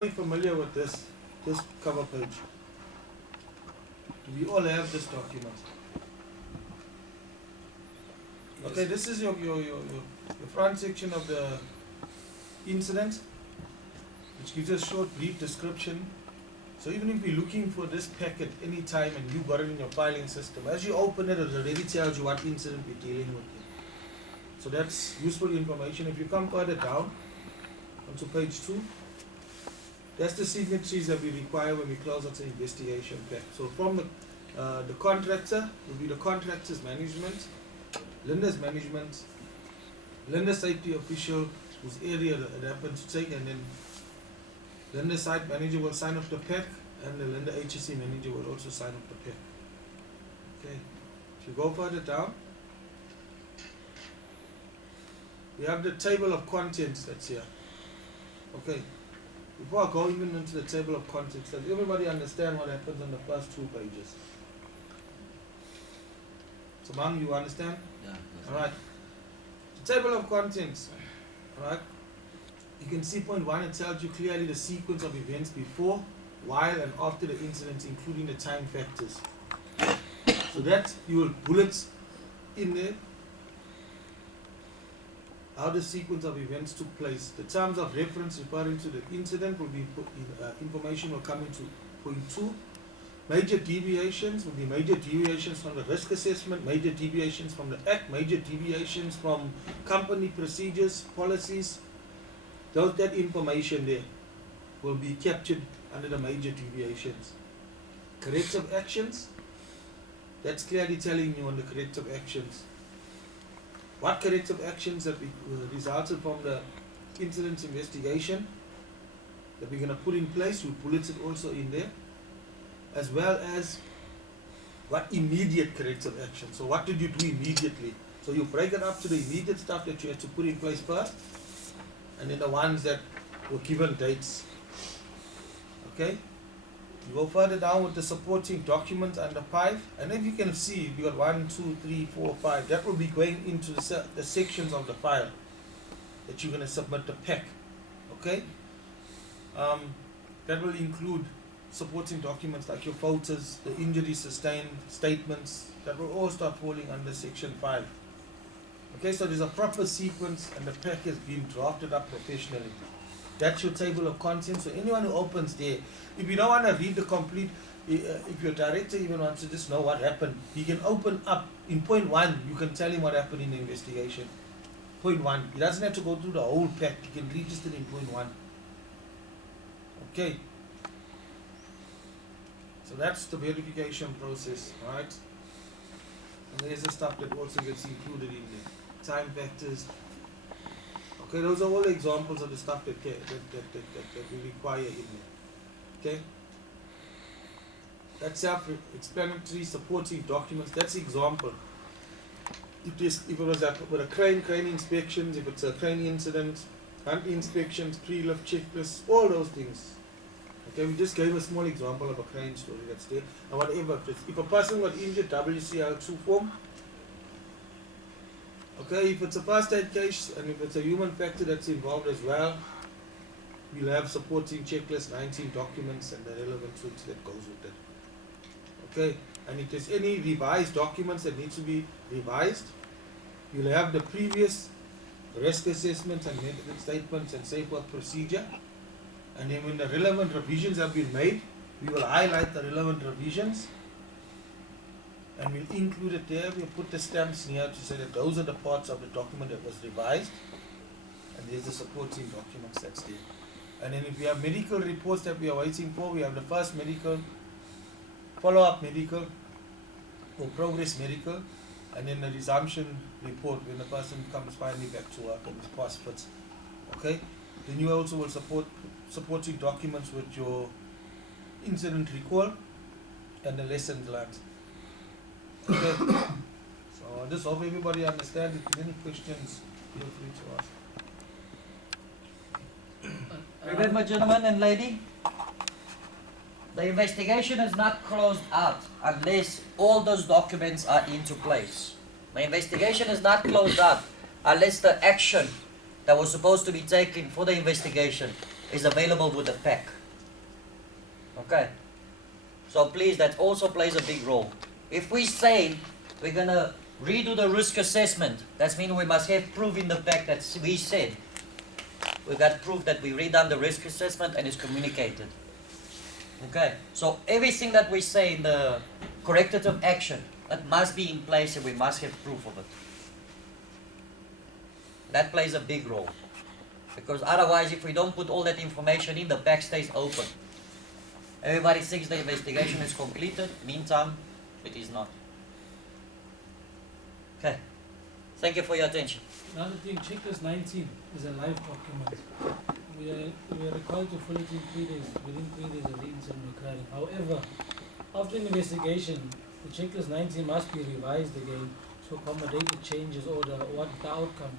Familiar with this cover page? We all have this document. Yes. Okay, this is your front section of the incident, which gives a short, brief description. So even if you're looking for this packet any time and you got it in your filing system, as you open it, it already tells you what incident we're dealing with here. So that's useful information. If you come further down onto page 2, that's the signatories that we require when we close out the investigation pack. So from the contractor will be the contractor's management, Linde's management, Linde safety official whose area it happens to take, and then Linde site manager will sign off the pack, and the Linde HSC manager will also sign off the pack. Okay. If you go further down, we have the table of contents that's here. Okay. Before I go even into the table of contents, does everybody understand what happens on the first 2 pages? So, Mang, you understand? Yeah. Alright. The table of contents. Alright. You can see point 1, it tells you clearly the sequence of events before, while, and after the incident, including the time factors. So that you will bullet in there how the sequence of events took place. The terms of reference referring to the incident will be put in, information will come into point 2. Major deviations will be major deviations from the risk assessment, major deviations from the act, major deviations from company procedures, policies. That information there will be captured under the major deviations. Corrective actions, that's clearly telling you on the corrective actions. What corrective actions that resulted from the incident investigation that we're going to put in place, we bullet it also in there, as well as what immediate corrective action. So what did you do immediately? So you break it up to the immediate stuff that you had to put in place first, and then the ones that were given dates. Okay? You go further down with the supporting documents under 5, and then you can see we got 1, 2, 3, 4, 5. That will be going into the sections of the file that you're going to submit the pack. Okay? That will include supporting documents like your photos, the injury sustained statements. That will all start falling under section 5. Okay, so there's a proper sequence, and the pack has been drafted up professionally. That's your table of contents. So anyone who opens there, if you don't want to read the complete, if your director even wants to just know what happened, he can open up in point 1. You can tell him what happened in the investigation. Point 1. He doesn't have to go through the whole pack. He can read just it in point 1. Okay. So that's the verification process, right? And there's the stuff that also gets included in there. Time factors. Okay, those are all examples of the stuff that we require in there. Okay? That's self-explanatory supporting documents. That's example. If it was with a crane inspections, if it's a crane incident, hunt inspections, pre-lift checklists, all those things. Okay, we just gave a small example of a crane story that's there. And whatever, if a person got injured, WCL2 form. Okay, if it's a first aid case and if it's a human factor that's involved as well, we'll have supporting checklist, 19 documents and the relevant suits that goes with it. Okay, and if there's any revised documents that need to be revised, you'll have the previous risk assessments and method statements and safe work procedure. And then when the relevant revisions have been made, we will highlight the relevant revisions and we'll include it there. We'll put the stamps here to say that those are the parts of the document that was revised, and there's the supporting documents that's there. And then if we have medical reports that we are waiting for, we have the first medical, follow-up medical, or progress medical, and then the resumption report when the person comes finally back to work and is past fit. Okay? Then you also will supporting documents with your incident recall and the lessons learned. Okay. So I just hope everybody understands. If there's any questions, feel free to ask. Remember, gentlemen and lady, the investigation is not closed out unless all those documents are into place. The investigation is not closed out unless the action that was supposed to be taken for the investigation is available with the pack. Okay. So please, that also plays a big role. If we say we're gonna redo the risk assessment, that means we must have proof in the pack that we said. We got proof that we redone the risk assessment and it's communicated. Okay. So everything that we say in the corrective action, that must be in place and we must have proof of it. That plays a big role. Because otherwise, if we don't put all that information in, the pack stays open. Everybody thinks the investigation is completed. Meantime, it is not. Okay. Thank you for your attention. Another thing, checklist 19 is a live document. We are required to fill it in 3 days, within 3 days of the incident occurring. However, after an investigation, the checklist 19 must be revised again to accommodate the changes or what the outcome.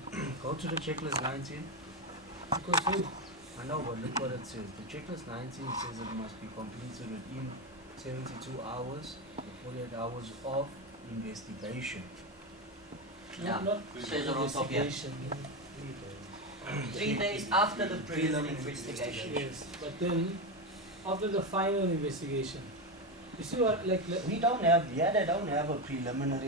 Go to the checklist 19. Because hey, I know, but look what it says. The checklist 19 says it must be completed within 72 hours or 48 hours of investigation. not Says it on top here. investigation. 3 days after the preliminary investigation. Yes, but then after the final investigation, you see what like We don't have, they don't have a preliminary